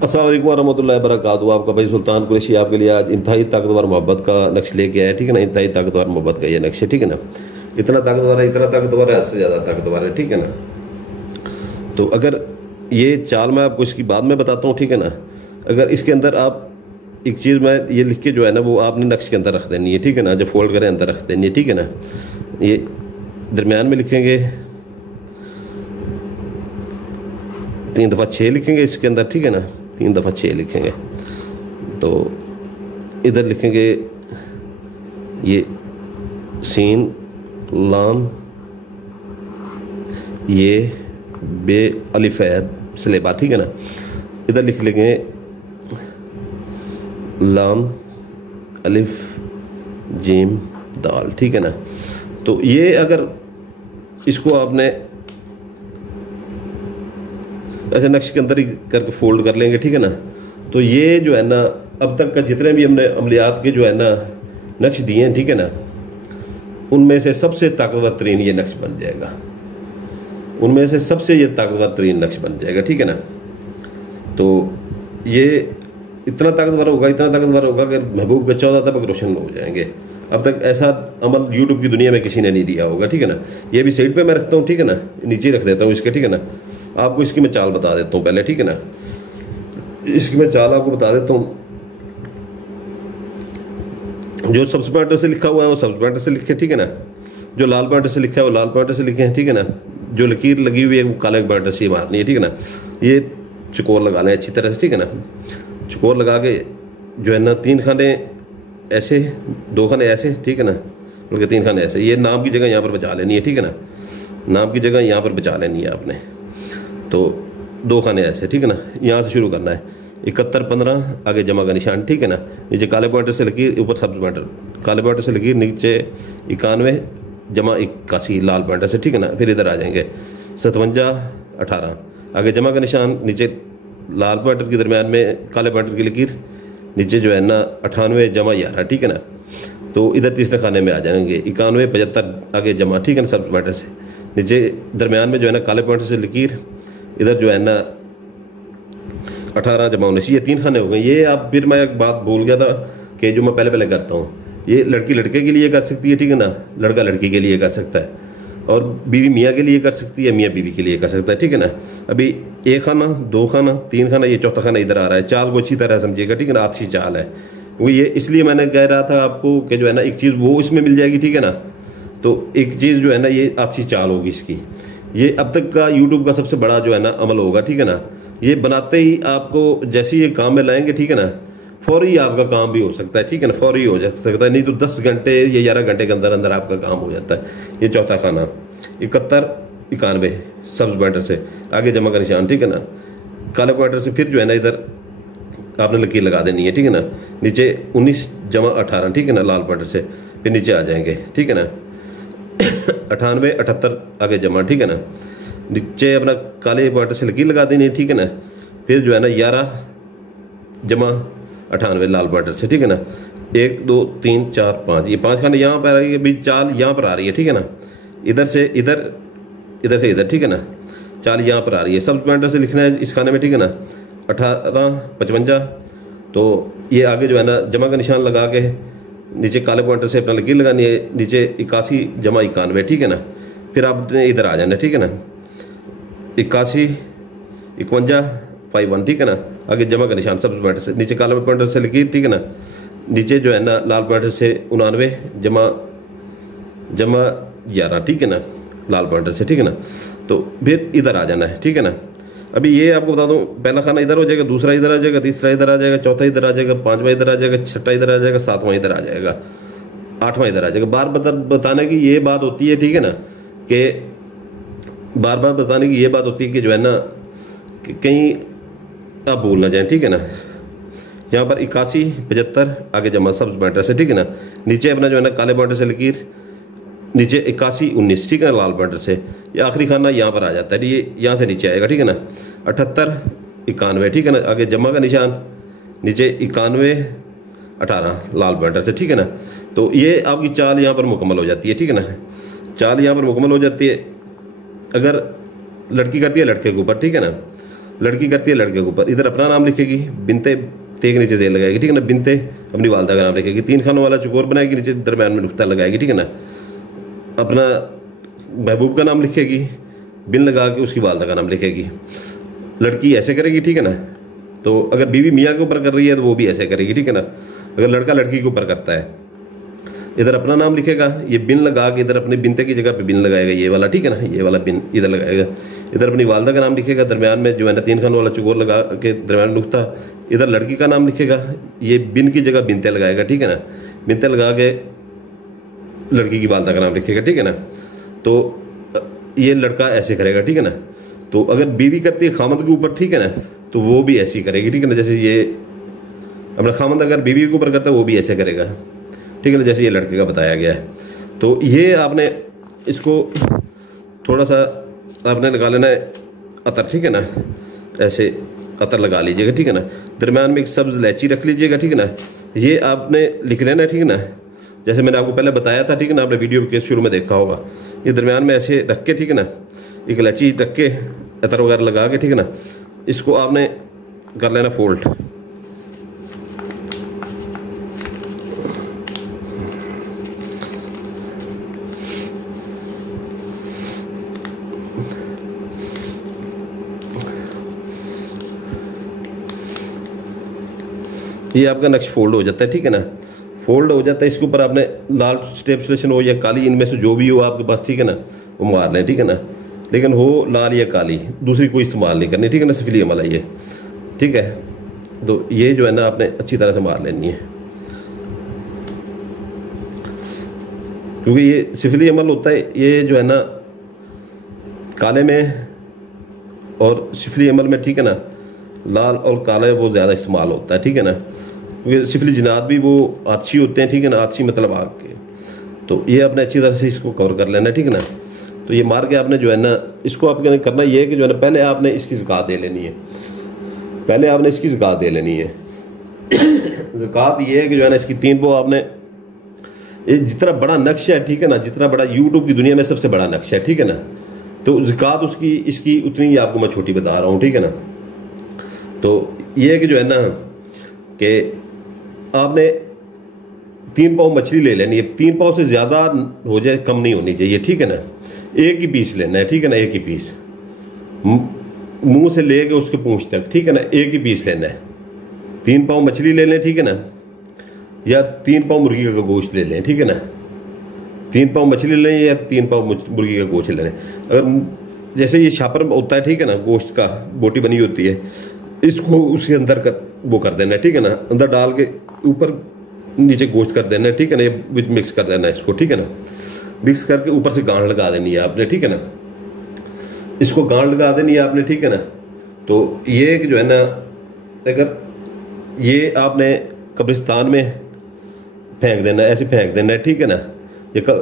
अस्सलाम वालेकुम वरहमतुल्लाहि वबरकातुहू। आपका भाई सुल्तान कुरैशी आपके लिए आज इंतहाई ताकतवर मोहब्बत का नक्श लेके आया, ठीक है ना। इंतहाई ताकतवर मोहब्बत का ये नक्श है, ठीक है ना। इतना ताकतवर है, इससे ज़्यादा ताकतवर है, ठीक है ना। तो अगर ये चाल मैं आपको इसकी बाद में बताता हूँ, ठीक है ना। अगर इसके अंदर आप एक चीज़ मैं ये लिख के जो है ना वो आपने नक्श के अंदर रख देनी है, ठीक है ना। जब फोल्ड करें अंदर रख देनी है, ठीक है ना। ये दरमियान में लिखेंगे 3 दफ़ा 6 लिखेंगे इसके अंदर, ठीक है ना। 3 दफ़ा 6 लिखेंगे। तो इधर लिखेंगे ये सीन लाम ये बे अलिफ है सलेबा, ठीक है ना। इधर लिख लेंगे लाम अलिफ जीम दाल, ठीक है ना। तो ये अगर इसको आपने ऐसे नक्श के अंदर ही करके फोल्ड कर लेंगे, ठीक है ना। तो ये जो है ना अब तक का जितने भी हमने अमलियात के जो है ना नक्श दिए हैं, ठीक है ना, उनमें से सबसे ताकतवर तरीन ये नक्श बन जाएगा। उनमें से सबसे ये ताकतवर तरीन नक्श बन जाएगा, ठीक है ना। तो ये इतना ताकतवर होगा कि महबूब के 14 तबक रोशन हो जाएंगे। अब तक ऐसा अमल यूट्यूब की दुनिया में किसी ने नहीं दिया होगा, ठीक है ना। ये भी साइड पे मैं रखता हूँ, ठीक है ना, नीचे रख देता हूँ इसके, ठीक है ना। आपको इसकी मैं चाल बता देता हूँ पहले, ठीक है ना। इसकी मैं चाल आपको बता देता हूँ। जो सब्ज पॉइंटर से लिखा हुआ है वो सब्ज पॉइंटर से लिखे, ठीक है ना। जो लाल पॉइंटर से लिखा है वो लाल पॉइंटर से लिखे हैं, ठीक है ना। जो लकीर लगी हुई है वो काले पॉइंटर से मारनी है, ठीक है ना। ये चकोर लगा लें अच्छी तरह से, ठीक है ना। चकोर लगा के जो है ना 3 खाने ऐसे, 2 खाने ऐसे, ठीक है ना, बल्कि 3 खाने ऐसे। ये नाम की जगह यहाँ पर बचा लेनी है, ठीक है ना। नाम की जगह यहाँ पर बचा लेनी है आपने। तो 2 खाने ऐसे, ठीक है ना। यहाँ से शुरू करना है 71 15 आगे जमा का निशान, ठीक है ना। नीचे काले पॉइंटर से लकीर, ऊपर सब्ज पॉइंटर, काले पॉइंटर से लकीर, नीचे 91 जमा 81 लाल पॉइंटर से, ठीक है ना। फिर इधर आ जाएंगे 57 18 आगे जमा का निशान, नीचे लाल पॉइंटर के दरमियान में काले पॉइंटर की लकीर, नीचे जो है ना 98 जमा 11, ठीक है ना। तो इधर तीसरे खाने में आ जाएंगे 91 75 आगे जमा, ठीक है ना, सब्ज पॉइंटर से। नीचे दरमियान में जो है ना काले पॉइंटर से लकीर, इधर जो है ना 18 जमा 19, ये 3 खाने हो गए। ये आप फिर मैं एक बात भूल गया था कि जो मैं पहले करता हूँ, ये लड़की लड़के के लिए कर सकती है, ठीक है ना। लड़का लड़की के लिए कर सकता है, और बीवी मियाँ के लिए कर सकती है, मियाँ बीवी के लिए कर सकता है, ठीक है ना। अभी 1 खाना 2 खाना 3 खाना, ये चौथा खाना इधर आ रहा है। चाल को अच्छी तरह समझिएगा, ठीक है ना। अच्छी चाल है वो, ये इसलिए मैंने कह रहा था आपको कि जो है ना एक चीज़ वो इसमें मिल जाएगी, ठीक है ना। तो एक चीज़ जो है ना ये अच्छी चाल होगी इसकी। ये अब तक का यूट्यूब का सबसे बड़ा जो है ना अमल होगा, ठीक है ना। ये बनाते ही आपको जैसे ये काम में लाएंगे, ठीक है ना, फौरी आपका काम भी हो सकता है, ठीक है ना। फौरी हो जा सकता है, नहीं तो 10 घंटे या 11 घंटे के अंदर अंदर आपका काम हो जाता है। ये चौथा खाना 71 91 सब्ज पॉइंटर से आगे जमा का निशान, ठीक है ना। काले पॉइंटर से फिर जो है ना इधर आपने लकीर लगा देनी है, ठीक है ना। नीचे 19 जमा 18, ठीक है ना, लाल पॉइंटर से। फिर नीचे आ जाएंगे, ठीक है ना। 98 78 आगे जमा, ठीक है ना। नीचे अपना काले पॉइंटर से लकीर लगा देनी है, ठीक है ना। फिर जो है ना 11 जमा 98 लाल पॉइंटर से, ठीक है ना। 1 2 3 4 5, ये 5 खाने यहाँ पर आ रही है, बीच चाल यहाँ पर आ रही है, ठीक है ना। इधर से इधर, इधर से इधर, ठीक है ना। चाल यहाँ पर आ रही है। सब पॉइंटर से लिखना है इस खाने में, ठीक है ना। 18 55, तो ये आगे जो है ना जमा का निशान लगा के नीचे काले पॉइंटर से अपना लकीर लगानी है, नीचे 81 जमा 91, ठीक है ना। फिर आपने इधर आ जाना, ठीक है ना। 81 51 51, ठीक है ना। आगे जमा का निशान सब्ज पॉइंटर से, नीचे काले पॉइंटर से लकीर, ठीक है ना। नीचे जो है ना लाल पॉइंटर से 99 जमा 11, ठीक है ना, लाल पॉइंटर से, ठीक है ना। तो फिर इधर आ जाना है, ठीक है ना। अभी ये आपको बता दूं, पहला खाना इधर हो जाएगा, दूसरा इधर आ जाएगा, तीसरा इधर आ जाएगा, चौथा इधर आ जाएगा, 5वां इधर आ जाएगा, 6वां इधर आ जाएगा, 7वां इधर आ जाएगा, 8वां इधर आ जाएगा। बार बताने की ये बात होती है, ठीक है ना, कि बार बताने की ये बात होती है कि जो है ना कि कहीं आप भूल ना जाएं, ठीक है ना। यहाँ पर 81 75 आगे जमा सब्ज पॉइंटर से, ठीक है ना। नीचे अपना जो है ना काले पॉइंटर से लकीर, नीचे 81 19, ठीक है ना, लाल पॉइंटर से। ये आखिरी खाना यहाँ पर आ जाता है, ये यहाँ से नीचे आएगा, ठीक है ना। 78 91, ठीक है ना, आगे जमा का निशान, नीचे 91 18 लाल पॉइंटर से, ठीक है ना। तो ये आपकी चाल यहाँ पर मुकम्मल हो जाती है, ठीक है ना। चाल यहाँ पर मुकम्मल हो जाती है। अगर लड़की करती है लड़के के ऊपर, ठीक है ना। लड़की करती है लड़के के ऊपर, इधर अपना नाम लिखेगी, बिनते ते के नीचे जेल लगाएगी, ठीक है ना, बिनते अपनी वालदा का नाम लिखेगी, 3 खानों वाला चकोर बनाएगी, नीचे दरम्यान में नुक्ता लगाएगी, ठीक है ना, अपना महबूब का नाम लिखेगी, बिन लगा के उसकी वालदा का नाम लिखेगी। लड़की ऐसे करेगी, ठीक है ना। तो अगर बीवी मियाँ के ऊपर कर रही है तो वो भी ऐसे करेगी, ठीक है ना। अगर लड़का लड़की के ऊपर करता है, इधर अपना नाम लिखेगा, ये बिन लगा के इधर अपने बिनते की जगह पे बिन लगाएगा, ये वाला, ठीक है ना, ये वाला बिन इधर लगाएगा, इधर अपनी वालदा का नाम लिखेगा, दरम्यान में जो है ना 3 खानों वाला चकोर लगा के दरम्यान नुक्ता, इधर लड़की का नाम लिखेगा, ये बिन की जगह बिनते लगाएगा, ठीक है ना, बिनते लगा के लड़की की वालदा का नाम लिखेगा, ठीक है ना। तो ये लड़का ऐसे करेगा, ठीक है ना। तो अगर बीवी करती है खामद के ऊपर, ठीक है ना, तो वो भी ऐसे ही करेगी, ठीक है ना। जैसे ये अपना खामद अगर बीवी के ऊपर करता है वो भी ऐसे करेगा, ठीक है ना, जैसे ये लड़के का बताया गया है। तो ये आपने इसको थोड़ा सा आपने लगा लेना है अतर, ठीक है ना, ऐसे अतर लगा लीजिएगा, ठीक है ना। दरम्यान में एक सब्ज़ इलायची रख लीजिएगा, ठीक है ना। ये आपने लिख लेना है, ठीक है ना, जैसे मैंने आपको पहले बताया था, ठीक है ना, आपने वीडियो के शुरू में देखा होगा। ये दरम्यान में ऐसे रख के, ठीक है ना, एक इलायची रख के अतर वगैरह लगा के, ठीक है ना, इसको आपने कर लेना फोल्ड। ये आपका नक्श फोल्ड हो जाता है, ठीक है ना, फोल्ड हो जाता है। इसके ऊपर आपने लाल स्टेपलेशन हो या काली, इनमें से जो भी हो आपके पास, ठीक है ना, वो मार लें, ठीक है ना। लेकिन हो लाल या काली, दूसरी कोई इस्तेमाल नहीं करनी, ठीक है ना, सिफली अमल है ये, ठीक है। तो ये जो है ना आपने अच्छी तरह से मार लेनी है, क्योंकि ये सिफली अमल होता है, ये जो है ना काले में और सिफली अमल में, ठीक है ना, लाल और काला वो ज़्यादा इस्तेमाल होता है, ठीक है ना, क्योंकि सिफली जिनात भी वो आतशी होते हैं, ठीक है ना, आतशी मतलब आग के। तो ये आपने अच्छी तरह से इसको कवर कर लेना, ठीक है ना। तो ये मार के आपने जो है ना इसको आपने करना ये है कि जो है ना पहले आपने इसकी ज़कात दे लेनी है, पहले आपने इसकी ज़कात दे लेनी है। ज़कात ये है कि जो है ना इसकी 3 पाव आपने, ये जितना बड़ा नक्शा है, ठीक है ना, जितना बड़ा यूट्यूब की दुनिया में सबसे बड़ा नक्शा है, ठीक है ना, तो ज़कात उसकी इसकी उतनी ही आपको मैं छोटी बता रहा हूँ, ठीक है ना। तो ये है कि जो है ना कि आपने 3 पाव मछली ले लेनी है, 3 पाव से ज़्यादा हो जाए, कम नहीं होनी चाहिए, ठीक है ना। एक ही पीस लेना है, ठीक है ना, एक ही पीस मुंह से लेके उसके पूंछ तक, ठीक है ना, एक ही पीस लेना है। 3 पाव मछली ले लें, ठीक है ना, या 3 पाव मुर्गी का गोश्त ले लें, ठीक है ना। 3 पाव मछली ले लें या 3 पाव मुर्गी का गोश्त ले लें। अगर जैसे ये शापर होता है, ठीक है ना, गोश्त का बोटी बनी होती है, इसको उसके अंदर कर वो कर देना है, ठीक है ना, अंदर डाल के ऊपर नीचे गोश्त कर देना है, ठीक है ना, ये विच मिक्स कर देना है इसको, ठीक है ना। मिक्स करके ऊपर से गांठ लगा देनी है आपने, ठीक है ना, इसको गांठ लगा देनी है आपने, ठीक है ना। तो ये जो है ना अगर ये आपने कब्रिस्तान में फेंक देना है, ऐसे फेंक देना है, ठीक है ना, ये तो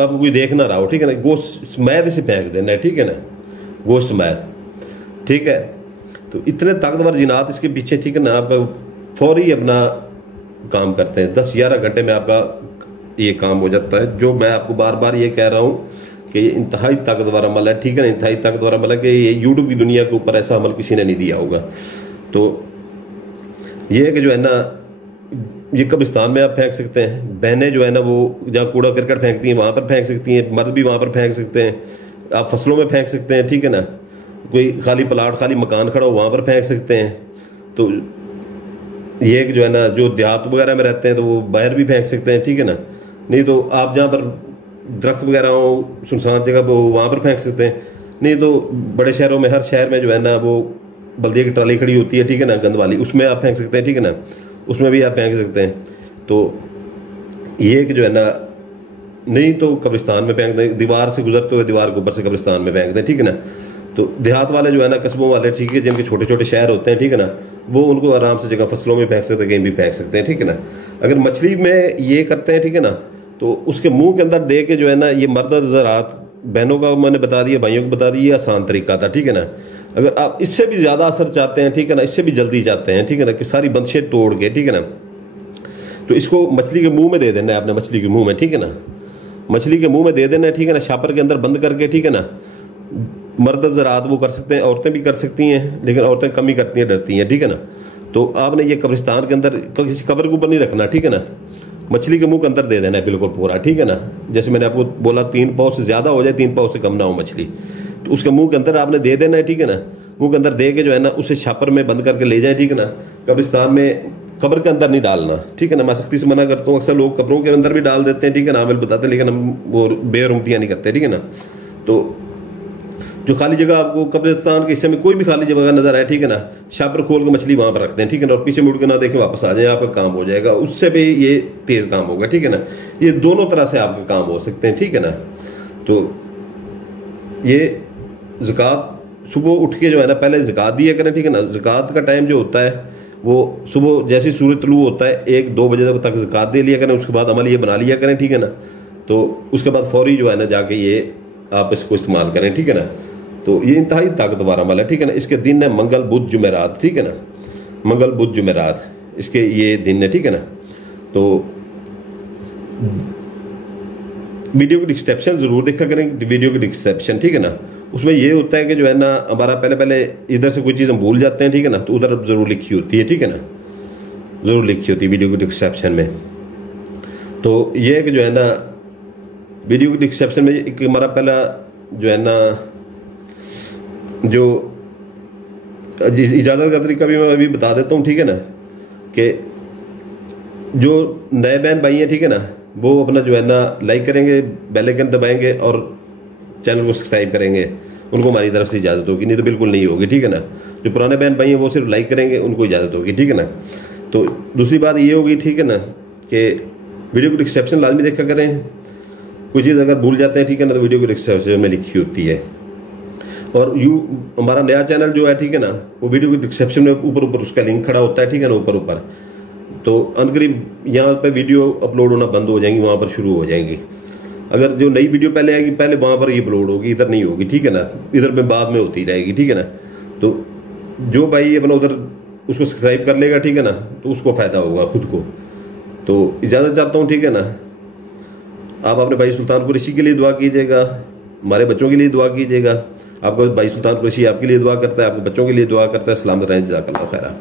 आपको कोई देख ना रहा हो, ठीक है ना, गोश्त समेत इसे फेंक देना है, ठीक है ना, गोश्त समेत, ठीक है। तो इतने ताकतवर जिनात इसके पीछे, ठीक है ना, आपका फौरी अपना काम करते हैं, 10-11 घंटे में आपका ये काम हो जाता है। जो मैं आपको बार बार ये कह रहा हूँ कि ये इंतहाई ताकतवर अमल है, ठीक है ना, इंतहाई ताकतवर अमल है कि ये यूट्यूब की दुनिया के ऊपर ऐसा अमल किसी ने नहीं दिया होगा। तो ये है कि जो है ना ये कब्रिस्तान में आप फेंक सकते हैं, बहनें जो है ना वो जहाँ कूड़ा करकट फेंकती हैं वहाँ पर फेंक सकती हैं, मर्द भी वहाँ पर फेंक सकते हैं, आप फसलों में फेंक सकते हैं, ठीक है ना, कोई खाली प्लाट खाली मकान खड़ा हो वहाँ पर फेंक सकते हैं। तो ये कि जो है ना जो देहात वगैरह में रहते हैं तो वो बाहर भी फेंक सकते हैं, ठीक है ना। नहीं तो आप जहाँ पर दरख्त वगैरह हो, सुनसान जगह हो, वहाँ पर फेंक सकते हैं। नहीं तो बड़े शहरों में, हर शहर में जो है ना वो बल्दिया की ट्राली खड़ी होती है, ठीक है ना, गंद वाली, उसमें आप फेंक सकते हैं, ठीक है ना, उसमें भी आप फेंक सकते हैं। तो ये कि जो है ना नहीं तो कब्रिस्तान में फेंक दें, दीवार से गुजरते हुए दीवार के ऊपर से कब्रिस्तान में फेंक दें, ठीक है ना। तो देहात वाले जो है ना, कस्बों वाले, ठीक है, जिनके छोटे छोटे शहर होते हैं, ठीक है ना, वो उनको आराम से जगह फसलों में फेंक सकते हैं, कहीं भी फेंक सकते हैं, ठीक है ना। अगर मछली में ये करते हैं, ठीक है ना, तो उसके मुंह के अंदर दे के जो है ना, ये मर्द ज़रात बहनों का मैंने बता दिया, भाइयों को बता दिया, ये आसान तरीका था, ठीक है ना। अगर आप इससे भी ज़्यादा असर चाहते हैं, ठीक है ना, इससे भी जल्दी चाहते हैं, ठीक है ना, कि सारी बंदिशें तोड़ के, ठीक है ना, तो इसको मछली के मुंह में दे देना है आपने, मछली के मुंह में, ठीक है ना, मछली के मुंह में दे देना है, ठीक है ना, शापर के अंदर बंद करके, ठीक है ना, मर्द ज़रात वो कर सकते हैं, औरतें भी कर सकती हैं, लेकिन औरतें कम ही करती हैं, डरती हैं, ठीक है ना। तो आपने ये कब्रिस्तान के अंदर किसी कब्र के ऊपर नहीं रखना, ठीक है ना। मछली के मुंह के अंदर दे देना है बिल्कुल पूरा, ठीक है ना। जैसे मैंने आपको बोला 3 पाव से ज़्यादा हो जाए, 3 पाव से कम ना हो मछली, तो उसके मुंह के अंदर आपने दे देना है, ठीक है ना। मुंह के अंदर दे के जो है ना उसे छापर में बंद करके ले जाए, ठीक है ना। कब्रिस्तान में कब्र के अंदर नहीं डालना, ठीक है ना। मैं सख्ती से मना करता हूँ, अक्सर लोग कब्रों के अंदर भी डाल देते हैं, ठीक है ना, आमिल बताते हैं, लेकिन हम वो बेरुमतियाँ नहीं करते, ठीक है ना। तो जो खाली जगह आपको कब्रिस्तान के हिस्से में कोई भी खाली जगह नजर आए, ठीक है ना, छापर खोल के मछली वहां पर रखते हैं, ठीक है ना, और पीछे मुड़ के ना देखें, वापस आ जाए, आपका काम हो जाएगा। उससे भी ये तेज काम होगा, ठीक है ना। ये दोनों तरह से आपके काम हो सकते हैं, ठीक है ना। तो ये ज़कात सुबह उठ के जो है ना पहले ज़कात दिया करें, ठीक है ना। ज़कात का टाइम जो होता है वो सुबह जैसे ही सूरज तलू होता है 1-2 बजे तक ज़कात दे लिया करें। उसके बाद अमल ये बना लिया करें, ठीक है ना। तो उसके बाद फौरी जो है ना जाके ये आप इसको इस्तेमाल करें, ठीक है ना। तो ये इंतहाई ताकतवर अमल है, ठीक है ना। इसके दिन है मंगल बुध जुमेरात, ठीक है ना, मंगल बुध जुमेरात इसके ये दिन है, ठीक है ना। तो वीडियो की डिस्क्रिप्शन ज़रूर देखा करें, वीडियो की डिस्क्रिप्शन, ठीक है ना। उसमें ये होता है कि जो है ना हमारा पहले इधर से कोई चीज़ हम भूल जाते हैं, ठीक है ना, तो उधर ज़रूर लिखी होती है, ठीक है ना, ज़रूर लिखी होती है वीडियो की डिस्क्रिप्शन में। तो ये है कि जो है ना वीडियो की डिस्क्रिप्शन में एक हमारा पहला जो है ना जो इजाज़त का तरीका भी मैं अभी बता देता हूँ, ठीक है ना। कि जो नए बहन भाई हैं, ठीक है ना, वो अपना जो है ना लाइक करेंगे, बेल आइकन दबाएंगे और चैनल को सब्सक्राइब करेंगे, उनको हमारी तरफ से इजाज़त होगी, नहीं तो बिल्कुल नहीं होगी, ठीक है ना। जो पुराने बहन भाई हैं वो सिर्फ लाइक करेंगे, उनको इजाज़त होगी, ठीक है ना। तो दूसरी बात ये होगी, ठीक है ना, कि वीडियो की डिस्क्रिप्शन लाजमी देखा करें। कोई चीज़ अगर भूल जाते हैं, ठीक है ना, तो वीडियो की डिस्क्रिप्शन में लिखी होती है। और हमारा नया चैनल जो है, ठीक है ना, वो वीडियो की डिस्क्रिप्शन में ऊपर उसका लिंक खड़ा होता है, ठीक है ना, ऊपर। तो अनकरीब यहाँ पे वीडियो अपलोड होना बंद हो जाएंगी, वहाँ पर शुरू हो जाएंगी। अगर जो नई वीडियो पहले आएगी, पहले वहाँ पर ये अपलोड होगी, इधर नहीं होगी, ठीक है ना। इधर में बाद में होती रहेगी, ठीक है ना। तो जो भाई अपना उधर उसको सब्सक्राइब कर लेगा, ठीक है ना, तो उसको फ़ायदा होगा खुद को। तो इजाज़त चाहता हूँ, ठीक है ना। आप अपने भाई सुल्तान कुरैशी के लिए दुआ कीजिएगा, हमारे बच्चों के लिए दुआ कीजिएगा। आपका भाई सुल्तान कुरैशी आपके लिए दुआ करता है, आपके बच्चों के लिए दुआ करता है। सलामत रहें, जज़ाकल्लाह खैरा।